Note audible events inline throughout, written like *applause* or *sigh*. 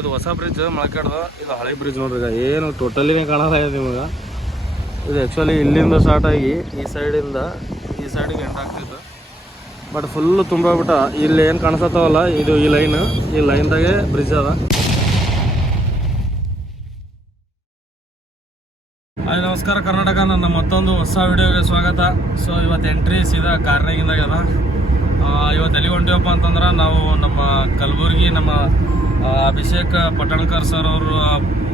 ಇದು ಹೊಸ ಬ್ರಿಡ್ಜ್ ಮಳಕಾಡ್ದು. ಇದು ಹಳೆ ಬ್ರಿಡ್ಜ್ ನೋಡ್ರಿ ಏನು ಟೋಟಲಿನೇ ಕಾಣಲ್ಲ ಇದೆ ನಿಮಗೆ. ಇದು ಆ್ಯಕ್ಚುಲಿ ಇಲ್ಲಿಂದ ಸ್ಟಾರ್ಟ್ ಆಗಿ ಈ ಸೈಡಿಂದ ಈ ಸೈಡಿಗೆ ಎಂಡ್ ಆಗ್ತಿತ್ತು ಬಟ್ ಫುಲ್ ತುಂಬಿಬಿಟ್ಟ ಇಲ್ಲಿ ಏನು ಕಾಣಿಸತ್ತವಲ್ಲ, ಇದು ಈ ಲೈನ್ ಈ ಲೈನ್ದಾಗೆ ಬ್ರಿಡ್ಜ್ ಅದ. ಹಾಯ್, ನಮಸ್ಕಾರ ಕರ್ನಾಟಕ. ನನ್ನ ಮತ್ತೊಂದು ಹೊಸ ವಿಡಿಯೋಗೆ ಸ್ವಾಗತ. ಸೊ ಇವತ್ತು ಎಂಟ್ರಿ ಸೀದಾ ಕಾರ್ನಾಗಿಂದಾಗ ಅದ. ಇವತ್ತು ಎಲ್ಲಿ ಹೊಂಟಿವಪ್ಪ ಅಂತಂದ್ರೆ ನಾವು ನಮ್ಮ ಕಲಬುರ್ಗಿ ನಮ್ಮ ಅಭಿಷೇಕ್ ಪಟ್ಟಣಕರ್ ಸರ್ ಅವರು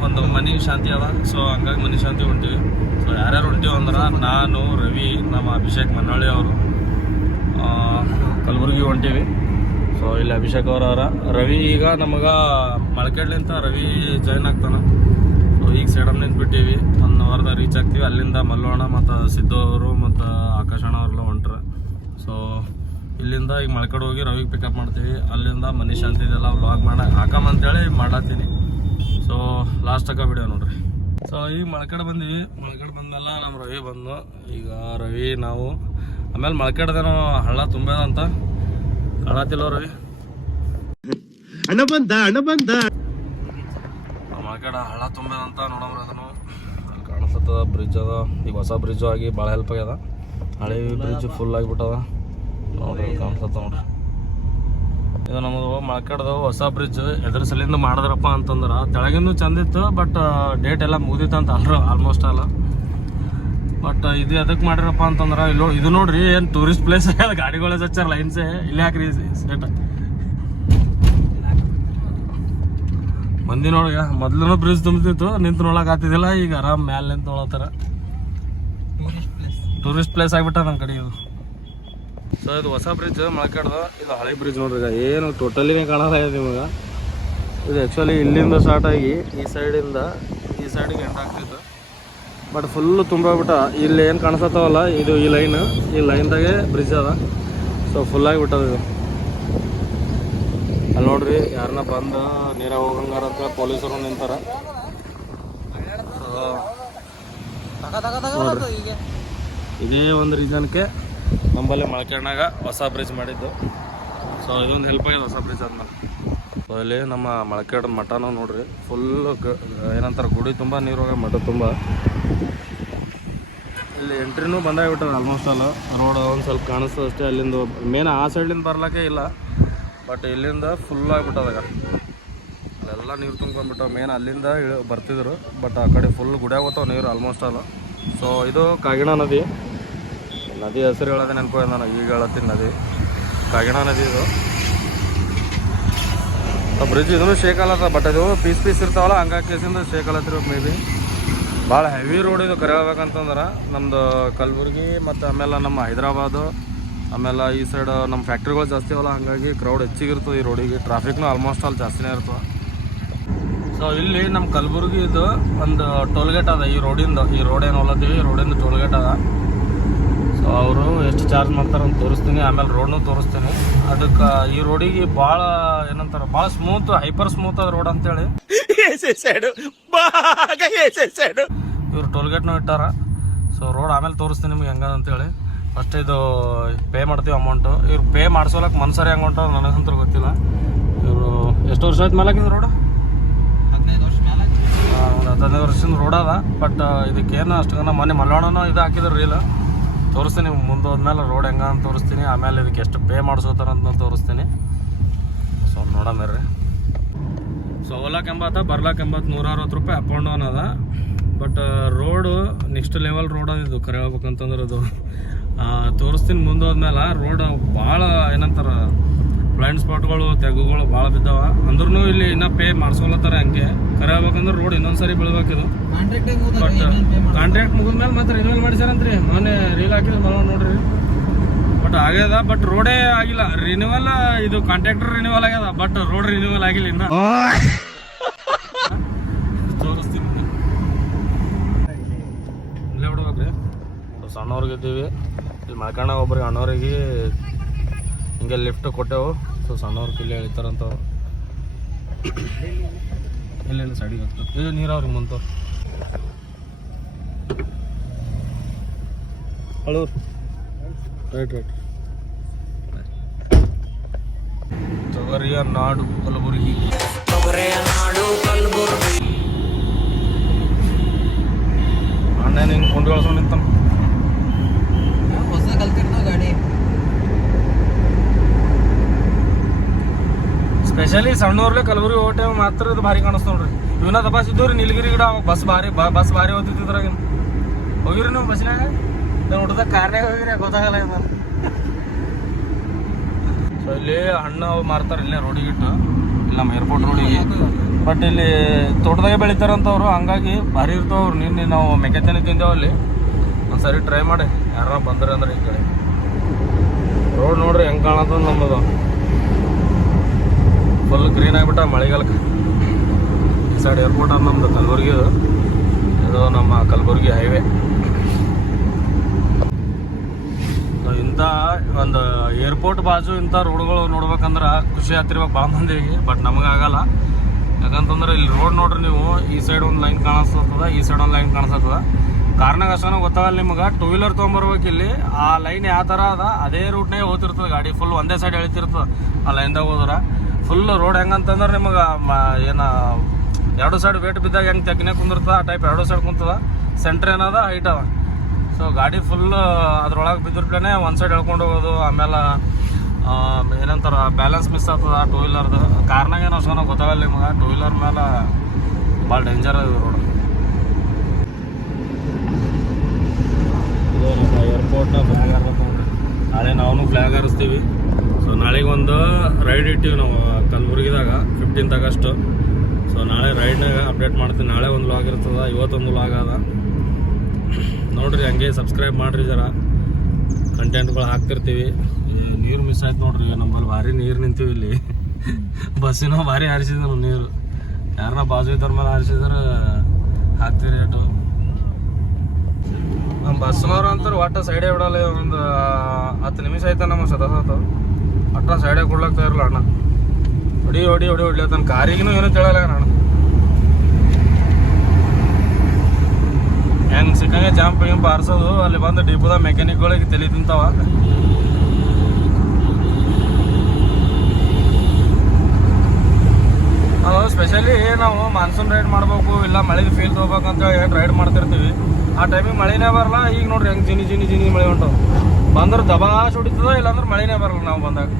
ಒಂದು ಮನೆ ಶಾಂತಿ ಅದ. ಸೊ ಹಂಗಾಗಿ ಮನೆ ಶಾಂತಿ ಹೊಂಟಿವಿ. ಸೊ ಯಾರ್ಯಾರು ಹೊಂಟಿವಿ ಅಂದ್ರೆ ನಾನು, ರವಿ, ನಮ್ಮ ಅಭಿಷೇಕ್ ಮನ್ನಳ್ಳಿ ಅವರು ಕಲಬುರ್ಗಿ ಹೊಂಟಿವಿ. ಸೊ ಇಲ್ಲಿ ಅಭಿಷೇಕ್ ಅವರವರ ಅವರ. ರವಿ ಈಗ ನಮಗೆ ಮಳಕೆಡ್ಲಿಂತ ರವಿ ಜಾಯ್ನ್ ಆಗ್ತಾನೆ. ಸೊ ಈಗ ಸೇಡಮ್ ಬಿಟ್ಟಿವಿ ಒಂದು ವಾರದಾಗ ರೀಚ್ ಆಗ್ತೀವಿ. ಅಲ್ಲಿಂದ ಮಲ್ಲೋಣ ಮತ್ತು ಸಿದ್ದು ಅವರು ಮತ್ತು ಆಕಾಶಣ್ಣ ಅವರೆಲ್ಲ ಹೊಂಟ್ರೆ. ಸೊ ಇಲ್ಲಿಂದ ಈಗ ಮಳಕಡೆ ಹೋಗಿ ರವಿಗೆ ಪಿಕಪ್ ಮಾಡ್ತೀವಿ. ಅಲ್ಲಿಂದ ಮನಿ ಶಾಂತಿ ಇದೆಲ್ಲ ವ್ಲಾಗ್ ಮಾಡ ಹೇಳಿ ಮಾಡತ್ತೀನಿ. ಸೊ ಲಾಸ್ಟ್ ತನಕ ವಿಡಿಯೋ ನೋಡ್ರಿ. ಸೊ ಈಗ ಮಳ್ಕಡೆ ಬಂದ್ವಿ. ಮಳ್ಕಡೆ ಬಂದಮೇಲೆ ನಮ್ಮ ರವಿ ಬಂದು ಈಗ ರವಿ ನಾವು. ಆಮೇಲೆ ಮಳ್ಕಡ್ದೇನೋ ಹಳ್ಳ ತುಂಬೇದಂತ ಕಾಣತಿಲ್ಲ ರವಿ. ಬಂದ ಬಂದ. ಮಳಕಡ ಹಳ್ಳ ತುಂಬೇದಂತ ನೋಡಮ್ರಿ ಅದನ್ನು. ಕಾಣಿಸ್ತದ ಬ್ರಿಡ್ಜ್ ಅದ. ಈಗ ಹೊಸ ಬ್ರಿಡ್ಜ್ ಆಗಿ ಭಾಳ ಹೆಲ್ಪ್ ಆಗ್ಯದ. ಹಳೆ ಬ್ರಿಡ್ಜ್ ಫುಲ್ ಆಗಿಬಿಟ್ಟದ. ನೋಡ್ರಿ ನೋಡ್ರಿ. ಇದು ನಮ್ದು ಮಳಕಡ್ದು ಹೊಸ ಬ್ರಿಡ್ಜ್ ಎದ್ರ ಸಲಿಂದ ಮಾಡಿದ್ರಪ್ಪ ಅಂತಂದ್ರೆ. ತೆಳಗಿಂದು ಚಂದಿತ್ತು ಬಟ್ ಡೇಟ್ ಎಲ್ಲ ಮುಗಿದಿತ್ತು ಅಂತ ಅಲ್ರ ಆಲ್ಮೋಸ್ಟ್ ಅಲ್ಲ. ಬಟ್ ಇದು ಎದಕ್ಕೆ ಮಾಡಿರಪ್ಪ ಅಂತಂದ್ರೆ ಇಲ್ಲಿ ಇದು ನೋಡ್ರಿ ಏನು ಟೂರಿಸ್ಟ್ ಪ್ಲೇಸ್ ಆಗ್ಯದ ಗಾಡಿಗಳೇ ಹಚ್ಚಾರ ಲೈನ್ಸೇ ಇಲ್ಲಿ ಹಾಕ್ರಿ ಸೇಟ್ ಮಂದಿ ನೋಡಿಗ ಮೊದ್ಲು ಬ್ರಿಡ್ಜ್ ತುಂಬ್ತಿತ್ತು ನಿಂತು ನೋಡಕ್ ಆತಿದಿಲ್ಲ ಈಗ ಆರಾಮ್ ಮ್ಯಾಲೆ ನಿಂತು ನೋಡತ್ತಾರ. ಟೂರಿಸ್ಟ್ ಪ್ಲೇಸ್ ಆಗ್ಬಿಟ್ಟ ನಮ್ಮ ಕಡೆ ಇದು. ಸೊ ಇದು ಹೊಸ ಬ್ರಿಡ್ಜ್ ಮಳಕಾಡ್ದು. ಇದು ಹಳೆ ಬ್ರಿಡ್ಜ್ ನೋಡ್ರಿ ಈಗ. ಏನು ಟೋಟಲಿನೇ ಕಾಣಲ್ಲ ಇದೆ ನಿಮಗೆ. ಇದು ಆ್ಯಕ್ಚುಲಿ ಇಲ್ಲಿಂದ ಸ್ಟಾರ್ಟ್ ಆಗಿ ಈ ಸೈಡಿಂದ ಈ ಸೈಡಿಗೆ ಎಂಡ್ ಆಗ್ತಿತ್ತು ಬಟ್ ಫುಲ್ ತುಂಬಿಬಿಟ್ಟ ಇಲ್ಲಿ ಏನು ಕಾಣಿಸತ್ತವಲ್ಲ ಇದು ಈ ಲೈನ್ ಈ ಲೈನ್ದಾಗೆ ಬ್ರಿಡ್ಜ್ ಅದ. ಸೊ ಫುಲ್ ಆಗಿಬಿಟ್ಟದ ಇದು. ಅಲ್ಲಿ ನೋಡ್ರಿ ಯಾರನ್ನ ಬಂದು ನೀರ ಹೋಗಂಗಾರ ಅಂತ ಪೊಲೀಸರು ನಿಂತಾರ. ನೋಡ್ರಿ. ಇದೇ ಒಂದು ರೀಸನ್ಗೆ ನಂಬಲ್ಲಿ ಮಳಕಣ್ಣಾಗ ಹೊಸ ಬ್ರಿಡ್ಜ್ ಮಾಡಿದ್ದು. ಸೊ ಇದೊಂದು ಹೆಲ್ಪ್ ಆಗಿದೆ ಹೊಸ ಬ್ರಿಡ್ಜ್ ಆದ್ಮೇಲೆ. ಸೊ ಇಲ್ಲಿ ನಮ್ಮ ಮಳಕೆಡ್ ಮಠನ ನೋಡ್ರಿ ಫುಲ್ಲು ಏನಂತಾರೆ, ಗುಡಿ ತುಂಬ ನೀರು ಹೋಗ ಮಠ ತುಂಬ. ಇಲ್ಲಿ ಎಂಟ್ರಿನೂ ಬಂದಾಗಿಬಿಟ್ಟಾರೆ ಆಲ್ಮೋಸ್ಟ್ ಅಲ್ಲ ರೋಡ್ ಒಂದು ಸ್ವಲ್ಪ ಕಾಣಿಸ್ತದೆ ಅಷ್ಟೇ, ಅಲ್ಲಿಂದ ಮೇನ್ ಆ ಸೈಡ್ಲಿಂದ ಬರ್ಲಿಕ್ಕೆ ಇಲ್ಲ. ಬಟ್ ಇಲ್ಲಿಂದ ಫುಲ್ ಆಗಿಬಿಟ್ಟದಾಗ ಅಲ್ಲೆಲ್ಲ ನೀರು ತುಂಬ್ಕೊಂಡ್ಬಿಟ್ಟು ಮೇನ್ ಅಲ್ಲಿಂದ ಬರ್ತಿದ್ರು. ಬಟ್ ಆ ಕಡೆ ಫುಲ್ ಗುಡಿಯಾಗ ಹೋಗ್ತಾವ ನೀರು ಆಲ್ಮೋಸ್ಟ್ ಅಲ್ಲ ಸೊ ಇದು ಕಾಗಿಣ ನದಿ. ನದಿ ಹೆಸರು ಹೇಳೋದೇ ನೆನಪು ನಾನು ಈಗ ಹೇಳತ್ತೀನಿ, ನದಿ. ಕಾಗಿಣ ನದಿ ಇದು. ಬ್ರಿಡ್ಜ್ ಇದನ್ನು ಶೇಕ್ ಅಲ್ಲತ್ತ ಬಟ್ ಅದು ಪೀಸ್ ಪೀಸ್ ಇರ್ತಾವಲ್ಲ, ಹಂಗಾಗಿ ಕೇಸಿಂದ ಶೇಕ್ ಅಲ್ಲತ್ತಿರ ಮೇ ಬಿ ಭಾಳ ಹೆವಿ ರೋಡ್ ಇದು ಕರೆ ಹೇಳ್ಬೇಕಂತಂದ್ರೆ ನಮ್ಮದು ಕಲಬುರ್ಗಿ ಮತ್ತು ಆಮೇಲೆ ನಮ್ಮ ಹೈದ್ರಾಬಾದು, ಆಮೇಲೆ ಈ ಸೈಡ್ ನಮ್ಮ ಫ್ಯಾಕ್ಟ್ರಿಗಳು ಜಾಸ್ತಿ ಅವಲ್ಲ ಹಾಗಾಗಿ ಕ್ರೌಡ್ ಹೆಚ್ಚಿಗಿರ್ತದೆ ಈ ರೋಡಿಗೆ ಟ್ರಾಫಿಕ್ನು ಆಲ್ಮೋಸ್ಟ್ ಅಲ್ಲಿ ಜಾಸ್ತಿನೇ ಇರ್ತವೆ ಸೊ ಇಲ್ಲಿ ನಮ್ಮ ಕಲಬುರ್ಗಿದು ಒಂದು ಟೋಲ್ಗೇಟ್ ಅದ ಈ ರೋಡಿಂದ ಈ ರೋಡ್ ಏನು ಹೋಲತ್ತೀವಿ ಈ ರೋಡಿಂದ ಟೋಲ್ಗೇಟ್ ಅದ. ಅವರು ಎಷ್ಟು ಚಾರ್ಜ್ ಮಾಡ್ತಾರೆ ಅಂತ ತೋರಿಸ್ತೀನಿ ಆಮೇಲೆ ರೋಡ್ನು ತೋರಿಸ್ತೀನಿ. ಅದಕ್ಕೆ ಈ ರೋಡಿಗೆ ಭಾಳ ಏನಂತಾರೆ ಭಾಳ ಸ್ಮೂತ್ ಹೈಪರ್ ಸ್ಮೂತ್ ಅದ ರೋಡ್ ಅಂತೇಳಿ. ಇವ್ರು ಟೋಲ್ಗೇಟ್ನು ಇಟ್ಟಾರ. ಸೊ ರೋಡ್ ಆಮೇಲೆ ತೋರಿಸ್ತೀನಿ ನಿಮ್ಗೆ ಹೆಂಗದ ಅಂತೇಳಿ. ಫಸ್ಟ್ ಇದು ಪೇ ಮಾಡ್ತೀವಿ ಅಮೌಂಟು ಇವ್ರು ಪೇ ಮಾಡ್ಸೋಲಕ್ಕೆ ಮನ್ಸರಿ ಹೆಂಗೆ ಉಂಟು ನನಗಂತೂ ಗೊತ್ತಿಲ್ಲ. ಇವರು ಎಷ್ಟು ವರ್ಷ ಆಯ್ತು ಮೇಲೆ ಹಾಕಿದ್ರು ರೋಡ್ ಒಂದು ಹದಿನೈದು ವರ್ಷದಿಂದ ರೋಡ್ ಅದ. ಬಟ್ ಇದಕ್ಕೇನು ಅಷ್ಟು ಮೊನ್ನೆ ಮಲ್ನಾಡನು ಇದು ಹಾಕಿದ್ರು ರೀಲ್ ತೋರಿಸ್ತೀನಿ ಮುಂದೆ ಹೋದ್ಮೇಲೆ ರೋಡ್ ಹೆಂಗ ಅಂತ ತೋರಿಸ್ತೀನಿ, ಆಮೇಲೆ ಇದಕ್ಕೆ ಎಷ್ಟು ಪೇ ಮಾಡಿಸೋತಾರ ಅಂತ ತೋರಿಸ್ತೀನಿ. ಸೊ ನೋಡೋಣ ಸೊ ಹೋಲಾಕ್ ಎಂಬತ್ತ ಬರ್ಲಾಕ್ ಎಂಬತ್ತು ನೂರ ಅರವತ್ತು ರೂಪಾಯಿ ಅಪ್ ಆ್ಯಂಡ್ ಡೌನ್ ಅದ. But road next level road ಅದಿದ್ದು ಕರೆ ಹೋಗ್ಬೇಕಂತಂದ್ರೆ ಅದು. ತೋರಿಸ್ತೀನಿ ಮುಂದೆ ಹೋದ್ಮೇಲೆ ರೋಡ್ ಭಾಳ ಏನಂತಾರ ಬ್ಲೈಂಡ್ ಸ್ಪಾಟ್ಗಳು ತೆಗುಗಳು ಭಾಳ ಬಿದ್ದಾವ. ಅಂದ್ರೂ ಇಲ್ಲಿ ಇನ್ನೂ ಪೇ ಮಾಡಿಸ್ಕೊಳತ್ತಾರ ಹಂಗೆ. ಕರೆ ಆಗ್ಬೇಕಂದ್ರೆ ರೋಡ್ ಇನ್ನೊಂದ್ಸರಿ ಬೀಳ್ಬೇಕಿದು. ಬಟ್ ಕಾಂಟ್ರಾಕ್ಟ್ ಮುಗಿದ್ಮೇಲೆ ಮತ್ತೆ ರಿನ್ಯೂವಲ್ ಮಾಡಿಸ್ಯಾರಂತ್ರಿ. ಮೊನ್ನೆ ರೀಲ್ ಹಾಕಿದ್ರು ಮನ ನೋಡ್ರಿ. ಬಟ್ ಆಗ್ಯದ ಬಟ್ ರೋಡೇ ಆಗಿಲ್ಲ. ರಿನ್ಯೂವಲ್ ಇದು ಕಾಂಟ್ರಾಕ್ಟರ್ ರಿನ್ಯೂವಲ್ ಆಗ್ಯದ. ಬಟ್ ರೋಡ್ ರಿನ್ಯೂವಲ್ ಆಗಿಲ್ಲ ಇನ್ನ. ತೋರಿಸ್ತೀನಿ ಇಲ್ಲೇ ಬಿಡ್ಬೇಕ್ರಿ. ಸೊ ಸಣ್ಣವ್ರಿಗೆ ಇದ್ದೀವಿ. ಇಲ್ಲಿ ಮಳ್ಕಣ್ಣ ಒಬ್ರಿಗೆ ಅಣ್ಣವ್ರಿಗೆ ಹಿಂಗೆ ಲಿಫ್ಟ್ ಕೊಟ್ಟೆವು. ಸೊ ಸಣ್ಣವ್ರು ಕಿಲ್ಲಿ ಎಳಿತಾರಂತ ಎಲ್ಲೆಲ್ಲಿ ಸೈಡಿಗೆ ಹೋಗ್ತದೆ ಇದು ನೀರಾವ್ರಿಗೆ ಮುಂತವ್ರು ರೈಟ್ ರೈಟ್ ತೊಗರಿಯ ನಾಡು ಕಲಬುರಗಿ ತೊಗರಿಯ ನಾಡು ಕಲಬುರಗಿ. ಅಣ್ಣ ಹಿಂಗೆ ಕೊಂಡ್ಕೊಳ್ಸೋ ನಿಂತ ಸ್ಪೆಷಲಿ ಸಣ್ಣವ್ರಲ್ಲೇ ಕಲಬುರಗಿ ಹೋಟೆ ಮಾತ್ರ ಇದು ಭಾರಿ ಕಾಣಿಸ್ತು ನೋಡ್ರಿ. ಇವನ ದಬಾಸ್ ಇದ್ದವ್ರಿ ನೀಲಗಿರಿ ಗಿಡ ಅವಾಗ ಬಸ್ ಭಾರಿ ಬಸ್ ಭಾರಿ ಓದಿದ್ರಾಗ ಹೋಗಿರಿ ನೀವು ಬಸ್ನಾಗ ನಾನು ಹುಡ್ದ ಕಾರ್ನಾಗ ಹೋಗಿರಿ, ಗೊತ್ತಾಗಲ್ಲ ಇದು ಸೊ ಇಲ್ಲಿ ಹಣ್ಣು ಮಾರ್ತಾರೆ, ಇಲ್ಲೇ ರೋಡಿಗಿಟ್ಟು ಇಲ್ಲ ನಮ್ಮ ಏರ್ಪೋರ್ಟ್ ರೋಡಿಗೆ ಬಟ್ ಇಲ್ಲಿ ತೋಟದಾಗೆ ಬೆಳಿತಾರಂತವ್ರು, ಹಂಗಾಗಿ ಭಾರಿ ಇರ್ತಾವ್ರು. ನಿನ್ನೆ ನಾವು ಮೆಕ್ಕೆತೆನೆ ತಿಂದೇವು ಅಲ್ಲಿ. ಒಂದ್ಸರಿ ಟ್ರೈ ಮಾಡಿ. ಯಾರ ಬಂದ್ರೆ ಅಂದ್ರೆ ಈ ಕಡೆ. ರೋಡ್ ನೋಡ್ರಿ ಹೆಂಗ್ ಕಾಣತ್ತದ ನಮ್ಮದು ಫುಲ್ ಗ್ರೀನ್ ಆಗಿಬಿಟ್ಟ ಮಳೆಗಾಲಕ್ಕೆ. ಈ ಸೈಡ್ ಏರ್ಪೋರ್ಟ್ ಅದು ನಮ್ದು ಕಲಬುರ್ಗಿ ಇದು ನಮ್ಮ ಕಲಬುರ್ಗಿ ಹೈವೇ ಇಂಥ ಒಂದು ಏರ್ಪೋರ್ಟ್ ಬಾಜು ಇಂಥ ರೋಡ್ಗಳು ನೋಡ್ಬೇಕಂದ್ರೆ ಖುಷಿ ಆಗ್ತಿರ್ಬೇಕು ಭಾಳ ಮಂದಿ ಬಟ್ ನಮಗಾಗಲ್ಲ ಯಾಕಂತಂದ್ರೆ ಇಲ್ಲಿ ರೋಡ್ ನೋಡ್ರಿ ನೀವು, ಈ ಸೈಡ್ ಒಂದು ಲೈನ್ ಕಾಣಿಸ್ತದ, ಈ ಸೈಡ್ ಒಂದು ಲೈನ್ ಕಾಣಿಸ್ತದ. ಕಾರಣ ಅಷ್ಟೇ ಗೊತ್ತಾಗಲ್ಲ ನಿಮ್ಗೆ. ಟೂ ವೀಲರ್ ತೊಗೊಂಬರ್ಬೇಕು ಇಲ್ಲಿ. ಆ ಲೈನ್ ಯಾವ ಥರ ಅದ, ಅದೇ ರೂಟ್ನೇ ಹೋಗ್ತಿರ್ತದೆ ಗಾಡಿ ಫುಲ್ ಒಂದೇ ಸೈಡ್ ಎಳಿತಿರ್ತದೆ ಆ ಲೈನ್ದಾಗ ಹೋದ್ರೆ. ಫುಲ್ ರೋಡ್ ಹೆಂಗಂತಂದ್ರೆ ನಿಮಗೆ ಏನು, ಎರಡು ಸೈಡ್ ವೇಟ್ ಬಿದ್ದಾಗ ಹೆಂಗೆ ತೆಗ್ನೆ ಕುಂದಿರ್ತದ? ಆ ಟೈಪ್ ಎರಡು ಸೈಡ್ ಕುಂತದ. ಸೆಂಟ್ರ್ ಏನದ? ಹೈಟ್ ಅದ. ಸೊ ಗಾಡಿ ಫುಲ್ ಅದ್ರೊಳಗೆ ಬಿದ್ದಿರ್ಪ್ಲೇನೆ ಒಂದು ಸೈಡ್ ಎಳ್ಕೊಂಡು ಹೋಗೋದು, ಆಮೇಲೆ ಏನಂತಾರ ಬ್ಯಾಲೆನ್ಸ್ ಮಿಸ್ ಆಗ್ತದ ಟೂ ವೀಲರ್ದು ಕಾರ್ನಾಗ ಏನೋ ಅಷ್ಟೊಂದು ಗೊತ್ತಾಗಲ್ಲ ನಿಮಗೆ. ಟೂ ವೀಲರ್ ಮೇಲೆ ಭಾಳ ಡೇಂಜರ್ ಅದು ರೋಡ್ ಏರ್ಪೋರ್ಟ್ ನಮ್ಮ ಏರ್ಪೋರ್ಟ್ನ ಫ್ಲ್ಯಾಗ್ ಹಾರ್ಬೇಕು ನಾಳೆ ನಾವು ಫ್ಲ್ಯಾಗ್ ಹಾರಿಸ್ತೀವಿ. ಸೊ ನಾಳೆಗೆ ಒಂದು ರೈಡ್ ಇಟ್ಟಿವಿ ನಾವು. ಕಲಬುರ್ಗಿದಾಗ ಫಿಫ್ಟೀನ್ತ್ ಆಗಸ್ಟು ಸೊ ನಾಳೆ ರೈಡ್ನಾಗ ಅಪ್ಡೇಟ್ ಮಾಡ್ತೀನಿ. ನಾಳೆ ಒಂದು ಲಾಗ್ ಇರ್ತದ, ಇವತ್ತೊಂದು ಲಾಗ್ ಅದ. ನೋಡ್ರಿ, ಹಂಗೆ ಸಬ್ಸ್ಕ್ರೈಬ್ ಮಾಡ್ರಿ ಜರ. ಕಂಟೆಂಟ್ಗಳು ಹಾಕ್ತಿರ್ತೀವಿ. ನೀರು ಮಿಸ್ ಆಯ್ತು ನೋಡ್ರಿ. ನಮ್ಮಲ್ಲಿ ಭಾರಿ ನೀರು ನಿಂತೀವಿ ಇಲ್ಲಿ. ಬಸ್ಸಿನ ಭಾರಿ ಹಾರಿಸಿದ್ರು ನೀರು. ಯಾರನ್ನ ಬಾಜು ಇದ್ದವ್ರ ಮೇಲೆ ಹಾರಿಸಿದ್ರೆ ಹಾಕ್ತೀರಿ ರೇಟು. ನಮ್ಮ ಬಸ್ನವ್ರು ಅಂತಾರೆ ಒಟ್ಟ ಸೈಡೇ ಬಿಡಲ್ಲ ಒಂದು ಹತ್ತು ನಿಮಿಷ ಆಯ್ತಾ ನಮ್ಮ ಸತತ. ಒಟ್ಟ ಸೈಡೇ ಕೊಡ್ಲಾಗ್ತಾ ಇರಲ್ಲ ಅಣ್ಣ. ಹೊಡಿ ಹೊಡಿ ಹೊಡಿ ಹೊಡ್ಲತ್ತಾನ ಕಾರಿಗೂ ಏನೂ ತಿಳಲ್ಲ ನಾನು. ಹೆಂಗ್ ಸಿಕ್ಕಂಗೆ ಜಂಪ್ ಗಿಂಪ್ ಆರಿಸೋದು. ಅಲ್ಲಿ ಬಂದು ಡಿಪೋದ ಮೆಕ್ಯಾನಿಕ್ಗಳಿಗೆ ತಲೆ ತಿಂತಾವ. ಅದು ಸ್ಪೆಷಲಿ ನಾವು ಮಾನ್ಸೂನ್ ರೈಡ್ ಮಾಡ್ಬೇಕು, ಇಲ್ಲ ಮಳೆಗೆ ಫೀಲ್ ತೊಗೋಬೇಕಂತ ಹೇಳಿ ರೈಡ್ ಮಾಡ್ತಿರ್ತೀವಿ. ಆ ಟೈಮಿಗೆ ಮಳೆನೇ ಬರಲ್ಲ. ಈಗ ನೋಡ್ರಿ ಹೆಂಗೆ ಜಿನಿ ಜಿನಿ ಜಿನಿ ಮಳೆ ಹೊಂಟವು ಬಂದ್ರೆ ದಬಾಶ್ ಹೊಡಿತದ, ಇಲ್ಲಾಂದ್ರೆ ಮಳೆನೇ ಬರಲ್ಲ ನಾವು ಬಂದಾಗ.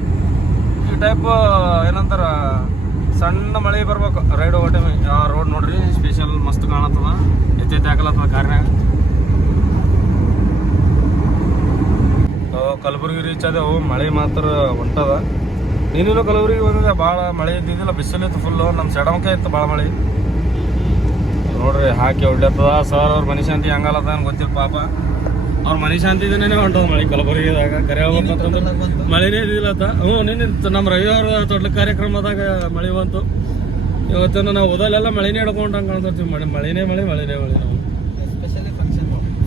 ಟೈಪ್ ಏನಂತಾರ, ಸಣ್ಣ ಮಳೆ ಬರ್ಬೇಕು. ರೈಡ್ ಹೋಗೋ ಟೈಮ್ ಆ ರೋಡ್ ನೋಡ್ರಿ ಸ್ಪೆಷಲ್ ಮಸ್ತ್ ಕಾಣತ್ತದ. ಎತ್ತೆತ್ತೆ ಹಾಕಲತ್ತದ ಕಾರ್ನಾಗ. ಕಲಬುರಗಿ ರೀಚ್ ಅದೇವು ಮಳೆ ಮಾತ್ರ ಹೊಂಟದ. ನೀನು ಕಲಬುರಗಿ ಬಂದಿದೆ ಭಾಳ ಮಳೆ ಇದ್ದಿದ್ದಿಲ್ಲ ಬಿಸಿಲಿತ್ತು ಫುಲ್ಲು ನಮ್ಮ ಸೆಡಮಕ ಇತ್ತು ಭಾಳ ಮಳೆ. ನೋಡ್ರಿ, ಹಾಕಿ ಹೊಡ್ಲತ್ತದ ಸರ್ ಅವ್ರ ಮನುಷ್ಯ ಅಂತ ಹಂಗಲ್ಲದ ಗೊತ್ತಿಲ್ಲ ಪಾಪ. ಅವ್ರ ಮನೆ ಶಾಂತಿ ಇದನ್ನೇ ಹೊಂಟದ ಮಳೆ. ಕಲಬುರಗಿದಾಗ ಕರೆ ಹೋಗ್ಬೇಕಂತಂದ್ರೆ ಮಳೆನೇ ಇದ್ದಿಲ್ಲತ್ತ ಹ್ಞೂ ನಿನ್ನೆ ನಮ್ಮ ರವಿವಾರ ದೊಡ್ಡ ಕಾರ್ಯಕ್ರಮದಾಗ ಮಳೆ ಬಂತು. ಇವತ್ತಿನ ನಾವು ಓದಲೆಲ್ಲ ಮಳೆನೇ ಹಿಡ್ಕೊಂಡು ಹಂಗೆ ಕಾಣ್ತಿರ್ತೀವಿ. ಮಳೆ ಮಳೆನೇ ಮಳೆ ಮಳೆನೇ ಮಳೆ ನಾವು.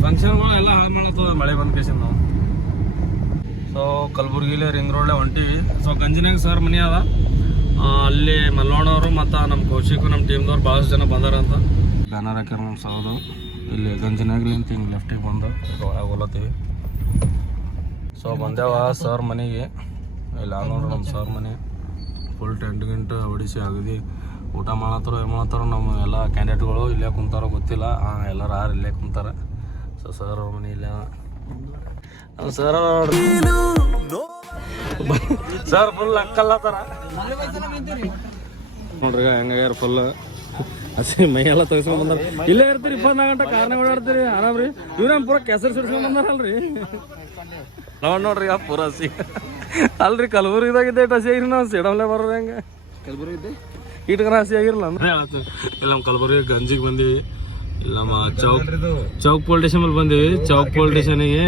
ಫಂಕ್ಷನ್ಗಳು ಎಲ್ಲ ಹಾಳು ಮಾಡತ್ತದ ಮಳೆ ಬಂದ ಕೇಸಿನ ನಾವು. ಸೊ ಕಲಬುರ್ಗಿಲಿ ರಿಂಗ್ ರೋಡ್ಲೆ ಹೊಂಟಿವಿ. ಸೊ ಗಂಜಿನಾಗ ಸರ್ ಮನೆ ಅದ. ಅಲ್ಲಿ ಮಲ್ಲೋಣವರು ಮತ್ತು ನಮ್ಮ ಕೌಶಿಕು ನಮ್ಮ ಟೀಮ್ದವ್ರು ಭಾಳಷ್ಟು ಜನ ಬಂದಾರಂತ ಬ್ಯಾನರ್ ಹಾಕ್ಯಾರ ನಮ್ಮ ಸೌದು ಇಲ್ಲಿ ಗಂಜನಾಗ್ಲಿಂತ ಹಿಂಗೆ ಲೆಫ್ಟಿಗೆ ಬಂದು ಒಳಗೆ ಹೋಲತ್ತೀವಿ ಸೊ ಬಂದೇವ ಸರ್ ಮನೆಗೆ. ಇಲ್ಲ ನೋಡ್ರಿ ನಮ್ಮ ಸರ್ ಮನೆ. ಫುಲ್ ಟೆಂಟ್ ಗಿಂಟ್ ಹೊಡಿಸಿ ಅಗದಿ ಊಟ ಮಾಡತ್ತಾರೋ ಏನು ಮಾಡತ್ತಾರೋ ನಮ್ಮ ಎಲ್ಲ ಕ್ಯಾಂಡಿಡೇಟ್ಗಳು ಇಲ್ಲೇ ಕುಂತಾರೋ ಗೊತ್ತಿಲ್ಲ. ಹಾಂ ಎಲ್ಲರೂ ಯಾರು ಇಲ್ಲೇ ಕುಂತಾರ? ಸೊ ಸರ್ ಮನೆ ಇಲ್ಲ ನಮ್ಮ ಸರ್ ಸರ್ ಫುಲ್ ಅಕ್ಕಲ್ಲತ್ತಾರ ನೋಡ್ರಿ, ಹೆಂಗಾಗ್ಯಾರ ಫುಲ್ ಹಸಿ ಮೈ ಎಲ್ಲ ತೋರಿಸ್ಕೊಂಡ್ ಬಂದಾರ. ಇಲ್ಲೇ ಇರ್ತೀರಿ ಇಪ್ಪತ್ನಾಲ್ಕು ಗಂಟೆ ಕಾರ್ನಾಗ ಓಡಾಡ್ತೀರಿ ಆರಾಮ್ರಿ ಇವ್ರೇನ್ ಪೂರ ಕೆಸರು ಸಿಡ್ಸ್ಕೊಂಡ್ ಬಂದಾರಲ್ರಿ. ನೋಡ್ ನೋಡ್ರಿ ಆ ಪೂರ ಹಸಿ ಅಲ್ರಿ ಕಲಬುರ್ಗಿದಾಗಿದ್ದೆ ಹಸಿ ಆಗಿರಿ ನಾವು ಸಿಡಮ್ಲೆ ಬರೋರು ಹೆಂಗ? ಕಲಬುರಗಿ ಇಟ್ಕನ ಹಸಿ ಆಗಿರಲ್ಲ ಇಲ್ಲ ನಮ್ಮ ಕಲಬುರ್ಗಿ ಗಂಜಿಗೆ ಬಂದೀವಿ. ಇಲ್ಲ ನಮ್ಮ ಚೌಕ್ ಚೌಕ್ ಪೊಲೀಸ್ ಸ್ಟೇಷನ್ ಮೇಲೆ ಬಂದೀವಿ. ಚೌಕ್ ಪೊಲೀಸ್ ಸ್ಟೇಷನ್ಗೆ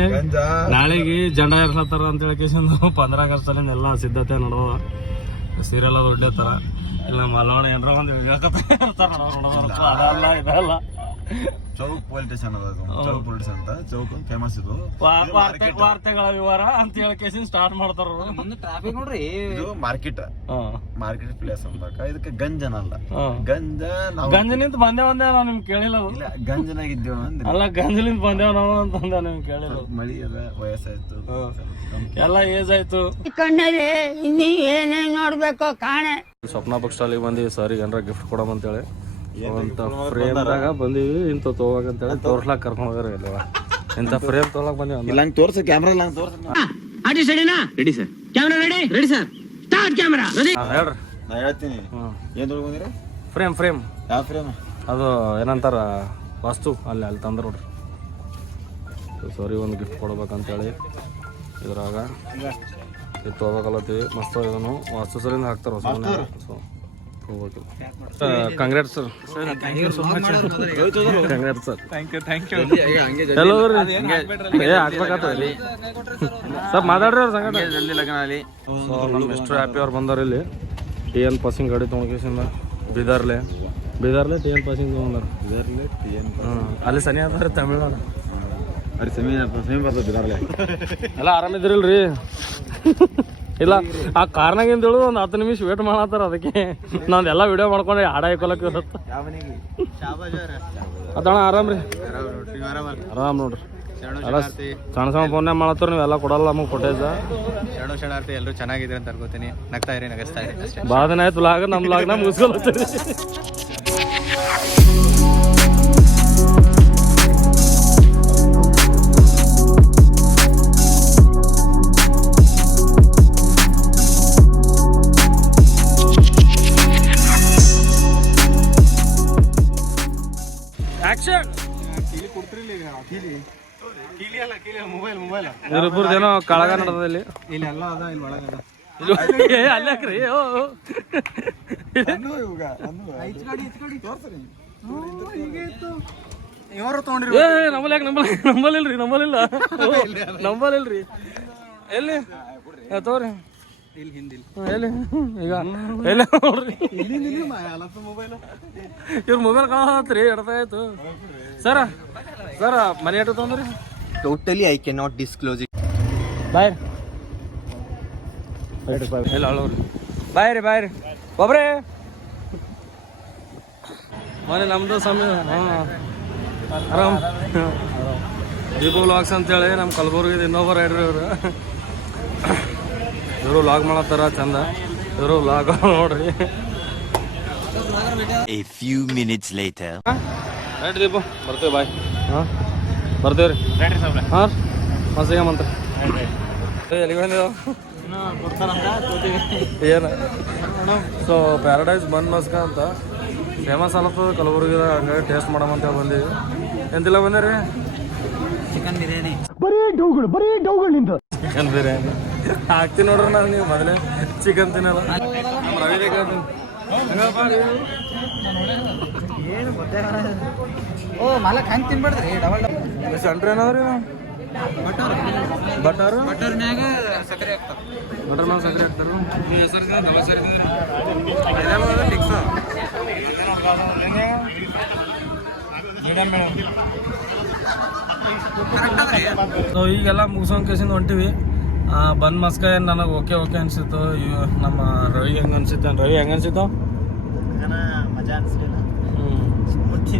ನಾಳೆಗೆ ಜಂಡ ಏರ್ಸತ್ತಾರ ಅಂತ ಹೇಳಿ ಪಂದ್ರ ಆಗಸ್ಟ್ ಎಲ್ಲ ಸಿದ್ಧತೆ ನಡೆದವ ಸೀರಿಯಲ್ ದೊಡ್ಡ ಥರ ಇಲ್ಲ ಮಲವಣ ಏನರ ಒಂದು ಹೇಳ್ಕತ್ತಾರ ಅದಲ್ಲ ಇದಲ್ಲ. ಚೌಕ್ ಪೊಲೀಸ್ ಸ್ಟೇಷನ್ ಅದ. ಚೌಕ್ ಪೊಲೀಸ್ ಅಂತ ಚೌಕ್ ಫೇಮಸ್ ಇದು. ವಾರ್ತೆಗಳ ವಿವರ ಅಂತ ಹೇಳಿ ಕೇಸಿನ ಸ್ಟಾರ್ಟ್ ಮಾಡ್ತಾರ ಟ್ರಾಫಿಕ್ ನೋಡ್ರಿ. ಇದು ಮಾರ್ಕೆಟ್ ಮಾರ್ಕೆಟ್ ಪ್ಲೇಸ್ ಅಂತಕ ಇದಕ್ಕೆ ಗಂಜನ ಅಲ್ಲ. ಗಂಜ ನಾವು ಗಂಜ ನಿಂತ ಬಂದೆ ಒಂದೇ ನಾವು ನಿಮ್ಗೆ ಕೇಳಿಲ್ಲ. ಇಲ್ಲ ಗಂಜನಾಗಿದ್ದೇವ ಅಂದ್ರೆ. ಅಲ್ಲ ಗಂಜಲಿಂದ ಬಂದೇವ್ ನಾವು ಅಂತಂದ ನಿಮ್ಗೆ ಕೇಳಿಲ್ಲ ಮಳಿ ಅದ ವಯಸ್ಸಾಯ್ತು. ಎಲ್ಲ ಏಜ್ ಆಯ್ತು. ಕಣ್ಣಲ್ಲಿ ಇನ್ನೀ ಏನೇನ್ ನೋಡ್ಬೇಕು ಕಾಣೆ. ಸ್ವಪ್ನ ಬುಕ್ ಸ್ಟಾಲಿಗೆ ಸರ್ ಸರಿಗೆ ಏನಾರ ಗಿಫ್ಟ್ ಕೊಡಮ್ ಅಂತೇಳಿ. ಫ್ರೇಮ್ದಾಗ ಬಂದೀವಿ ಇಂಥ ತೊಗೋಬೇಕ ಅಂತೇಳಿ ತೋರ್ಸ್ಲಾಕ ಕರ್ಕೊಂಡು ಹೋಗ್ಯಾರ ಇಲ್ಲವ ಇಂಥ ಫ್ರೇಮ್ ತೊಗೊಳಕ್ ಬಂದೀವಿ ಇಲ್ಲ ಹಂಗೆ ತೋರ್ಸ ಕ್ಯಾಮ್ರಾ ಇಲ್ಲ ಹಂಗೆ ತೋರ್ಸ ಆರ್ಟಿಸ್ಟ್ ರೆಡಿನಾ ready sir camera ready ready sir start camera ready ಹಾಂ ಹೇಳ್ರಿ. ನಾ ಹೇಳ್ತೀನಿ. ಹ್ಞೂ ಏನ್ ತೊಗೊಂಡಿರ ಫ್ರೇಮ್ ಫ್ರೇಮ್ ಯಾವ ಫ್ರೇಮ್ ಅದು ಏನಂತಾರ ವಾಸ್ತು. ಅಲ್ಲಿ ಅಲ್ಲಿ ತಂದ್ರು ನೋಡ್ರಿ. ಸಾರಿ ಒಂದು ಗಿಫ್ಟ್ ಕೊಡ್ಬೇಕಂತೇಳಿ ಇದ್ರಾಗ. ಇದು ತೊಗೋಬೇಕಲ್ಲತ್ತೀವಿ ಮಸ್ತ್ ಇದನ್ನು. ವಾಸ್ತು ಸರಿಂದ ಹಾಕ್ತಾರೆ ಹೊಸ ಮನೆ ಕಂಗ್ರಾಟ್ ಸರ್ ಕಂಗ್ರಾಟ್ ಸರ್ ಎಲ್ಲೋ ಹಾಕ್ಬೇಕಾಗ್ತದೆ ಸರ್ ಮಾತಾಡ್ರಿ ಅವ್ರ ಸರ್ ಜಲ್ದಿ ಲಗ್ನ ಅಲ್ಲಿ ನಮ್ಮ ಮಿಸ್ಟರ್ ಹ್ಯಾಪಿ ಅವ್ರು ಬಂದಾರ ಇಲ್ಲಿ. ಟಿ ಎನ್ ಪಾಸಿಂಗ್ ಗಾಡಿ ತೊಗೊಂಡ್ಕೇಸಿಂದ ಬೀದರ್ಲೆ. ಬೀದರ್ಲೆ ಟಿ ಎನ್ ಪಾಸಿಂಗ್ ತೊಗೊಂಡಾರ ಇದರಲ್ಲಿ ಟಿ ಎನ್ ಅಲ್ಲಿ ಸನಿ ಅದಾರ ತಮಿಳ್ನಾಡು ಅಲ್ಲಿ ಸಮೀ ಸಮೀ ಬರ್ತದೆ ಬಿದಾರ್ಲೆ. ಎಲ್ಲ ಆರಾಮಿದ್ರಿಲ್ರಿ ಇಲ್ಲ ಆ ಕಾರ್ನಾಗಿಂದ ಹೇಳು ಒಂದು ಹತ್ತು ನಿಮಿಷ ವೇಟ್ ಮಾಡತ್ತಾರ ಅದಕ್ಕೆ. ನಾನು ಎಲ್ಲಾ ವಿಡಿಯೋ ಮಾಡ್ಕೊಂಡು ಹಾಡ ಹಾಕೊಳಕ್ಕೆ ಅದಣ ಆರಾಮ್ ರೀ? ಆರಾಮ್ ನೋಡ್ರಿ. ಸಣ್ಣ ಸಣ್ಣ ಫೋನ್ ಮಾಡತ್ತಾರ ನೀವೆಲ್ಲ ಕೊಡಲ್ಲ ನಮಗೆ ಫುಟೇಜ ಶರಣು ಶರಣಾರ್ಥಿ ಎಲ್ಲರೂ ಚೆನ್ನಾಗಿದ್ರೆ ಅಂತ ಅನ್ಕೋತೀನಿ. ನಗ್ತಾ ಇರಿ ನಗಸ್ತಾ ಇರಿ ಬಾದನಾಯ್ತು ಭಾಳ ದಿನ ಆಯ್ತು ಲಾಗ ನಮ್ಮ ಲಾಗ್ನ ಮುಗಿಸ್ಕೊಳತ್ತೀರಿ. ಆಕ್ಷನ್ ಕಳಗ ನಡೆದ ಇಲ್ಲಿ? ಇಲ್ಲಿ ಎಲ್ಲ ಅದ ಇಲ್ಲಿ. ಒಳಗದ ಏ, ಅಲ್ಲೇ ಹಾಕ್ರಿ ಓ, ಓ. ಇವರು ತೊಗೊಂಡ್ರಿ ಏ ನಂಬಲ್ ಯಾಕೆ ನಂಬಲ್ ನಂಬಲಿಲ್ರಿ ನಂಬಲಿಲ್ಲ ಓ, ನಂಬಲಿಲ್ರಿ ಎಲ್ಲಿ? ಏ, ತಗೋರಿ ಇಲ್ಲಿ ಹಿಂದಿಲ್ ಹ್ಮ್, ಎಲ್ಲಿ ಈಗ ಎಲ್ಲಿ ನೋಡ್ರಿ ಇವ್ರ ಮೊಬೈಲ್ ಕಾಣತ್ರಿ ಎಡ್ತಾಯ್ತು ಸರ ಸರ ಮನೆ ಎಟ್ಟು ತೊಂದ್ರಿ totally I can not disclose it bye ಎಲ್ಲ ಅಳವ್ರಿ ಬಾಯ್ ರೀ ಬಾಯ್ ರೀ ಒಬ್ರೇ ಮನೆ ನಮ್ದು ಸಮಯ ಹಾಂ ಆರಾಮ್ ದೀಪು ವ್ಲಾಗ್ಸ್ ಅಂತೇಳಿ ನಮ್ಮ ಕಲಬುರ್ಗಿದ ಇನ್ನೊಬ್ಬ ರೈಡ್ರಿ ಇವರು ಇವರು ಲಾಗ್ ಮಾಡತ್ತಾರ ಚಂದ. ಇವರು ಲಾಗ್ *laughs* ನೋಡ್ರಿ. A few minutes later. Right Deepu ಬರ್ತೇವೆ ಬಾಯ್. ಹಾಂ? ಬರ್ತೇವೆ ರೀ. ಹಾಂ? ಮಸ್ತಿಗೆ ಮಂತ್ರಿ ಎಲ್ಲಿಗೆ ಬಂದಿದ್ದಾವ ಏನು? ಸೊ ಪ್ಯಾರಡೈಸ್ ಬನ್ ಮಸ್ಕ ಅಂತ. ಫೇಮಸ್ ಅಲತ್ತದ ಕಲಬುರ್ಗಿದಾಗ ಹಂಗಾಗಿ ಟೇಸ್ಟ್ ಮಾಡಮಂತ ಬಂದೀವಿ ಎಂತಿಲ್ಲ ಬಂದಿರಿ? ಚಿಕನ್ ಬಿರಿಯಾನಿ ಚಿಕನ್ ಬಿರಿಯಾನಿ ಹಾಕ್ತೀನಿ ನೋಡ್ರಿ ನಾನು ನೀವು ಮೊದಲೇ. ಚಿಕನ್ ತಿನ್ನಲ್ಲ. ನಮ್ಮ ರವಿ ಏನು ನೀವು? ಓ ಮಾಲಕ್ ಹಂಗೆ ತಿನ್ಬಾರ್ದ್ರಿ? ಡಬಲ್ ನೀವು ಸೆಂಟ್ರ್ ಏನವ್ರಿ ಬಟರ್. ಸಕ್ಕರೆ ಹಾಕ್ತಾರೆ. ಬಟರ್ ಮ್ಯಾಗ ಸಕ್ಕರೆ ಹಾಕ್ತಾರ? ನೀವು ಹೆಸರು ಫಿಕ್ಸ್ ಸೊ ಈಗೆಲ್ಲ ಮುಗಿಸೋನ್ ಕೇಸಿಂದ ಹೊಂಟಿವಿ. ಬಂದ್ ಮಸ್ಕ ಏನು ನನಗೆ ಓಕೆ ಓಕೆ ಅನ್ಸಿತ್ತು. ಇವ್ ನಮ್ಮ ರವಿ ಹೆಂಗೆ ಅನ್ಸಿತ್ತು ರವಿ ಹೆಂಗೆ ಅನ್ಸಿತ್ತು? ಮಜಾ ಅನ್ಸ್ಲಿಲ್ಲ.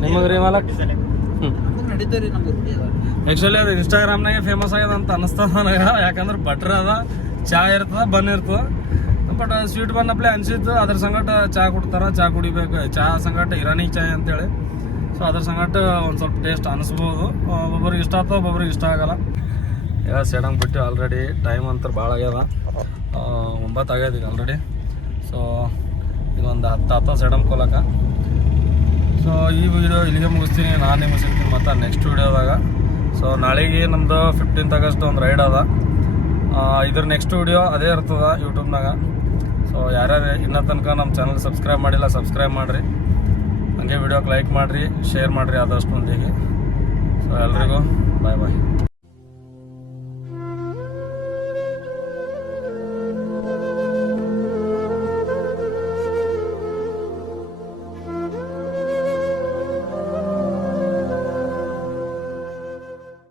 ನಿಮಗೆ ರೀ ಮಾಲಕ್ ಆ್ಯಕ್ಚುಲಿ ಅದು ಇನ್ಸ್ಟಾಗ್ರಾಮ್ನಾಗೆ ಫೇಮಸ್ ಆಗ್ಯದ ಅಂತ ಅನಿಸ್ತದ ನನಗೆ. ಯಾಕಂದ್ರೆ ಬಟ್ರ್ ಅದ ಚಾ ಇರ್ತದ ಬನ್ ಇರ್ತದ. ಬಟ್ ಸ್ವೀಟ್ ಬನ್ ಅಪ್ಲೆ ಅನ್ಸಿತ್ತು. ಅದ್ರ ಸಂಗಟ ಚಾ ಕೊಡ್ತಾರ ಚಾ ಕುಡಿಬೇಕು. ಚಾ ಸಂಗಟ ಇರಾನಿ ಚಾಯ್ ಅಂತೇಳಿ. ಸೊ ಅದ್ರ ಸಂಗಟ ಒಂದು ಸ್ವಲ್ಪ ಟೇಸ್ಟ್ ಅನಿಸ್ಬೋದು. ಒಬ್ಬೊಬ್ರಿಗೆ ಇಷ್ಟ ಆಗ್ತದೆ ಒಬ್ಬೊಬ್ರಿಗೆ ಇಷ್ಟ ಆಗಲ್ಲ. ಈಗ ಸೆಡಂಗ್ ಬಿಟ್ಟು ಆಲ್ರೆಡಿ ಟೈಮ್ ಅಂತ ಭಾಳ ಆಗ್ಯದ. ಒಂಬತ್ತು ಆಗ್ಯದ ಈಗ ಆಲ್ರೆಡಿ ಸೊ ಈಗ ಒಂದು ಹತ್ತು ಹತ್ತು ಸೆಡಮ್ ಕೊಲಕ ಸೊ ಈ ವಿಡಿಯೋ ಇಲ್ಲಿಗೆ ಮುಗಿಸ್ತೀನಿ. ನಾನು ನಿಮಗೆ ಸಿಗ್ತೀನಿ ಮತ್ತು ನೆಕ್ಸ್ಟ್ ವಿಡಿಯೋದಾಗ ಸೊ ನಾಳೆಗೆ ನಮ್ಮದು ಫಿಫ್ಟೀನ್ತ್ ಆಗಸ್ಟ್ ಒಂದು ರೈಡ್ ಅದ. ಇದ್ರ ನೆಕ್ಸ್ಟ್ ವಿಡಿಯೋ ಅದೇ ಇರ್ತದ ಯೂಟ್ಯೂಬ್ನಾಗ ಸೊ ಯಾರ್ಯಾರು ಇನ್ನೂ ತನಕ ನಮ್ಮ ಚಾನಲ್ ಸಬ್ಸ್ಕ್ರೈಬ್ ಮಾಡಿಲ್ಲ ಸಬ್ಸ್ಕ್ರೈಬ್ ಮಾಡಿರಿ. ಹಂಗೆ ವಿಡಿಯೋಗೆ ಲೈಕ್ ಮಾಡಿರಿ ಶೇರ್ ಮಾಡಿರಿ ಆದಷ್ಟು ಮಂದಿಗೆ ಸೊ ಎಲ್ರಿಗೂ ಬಾಯ್ ಬಾಯ್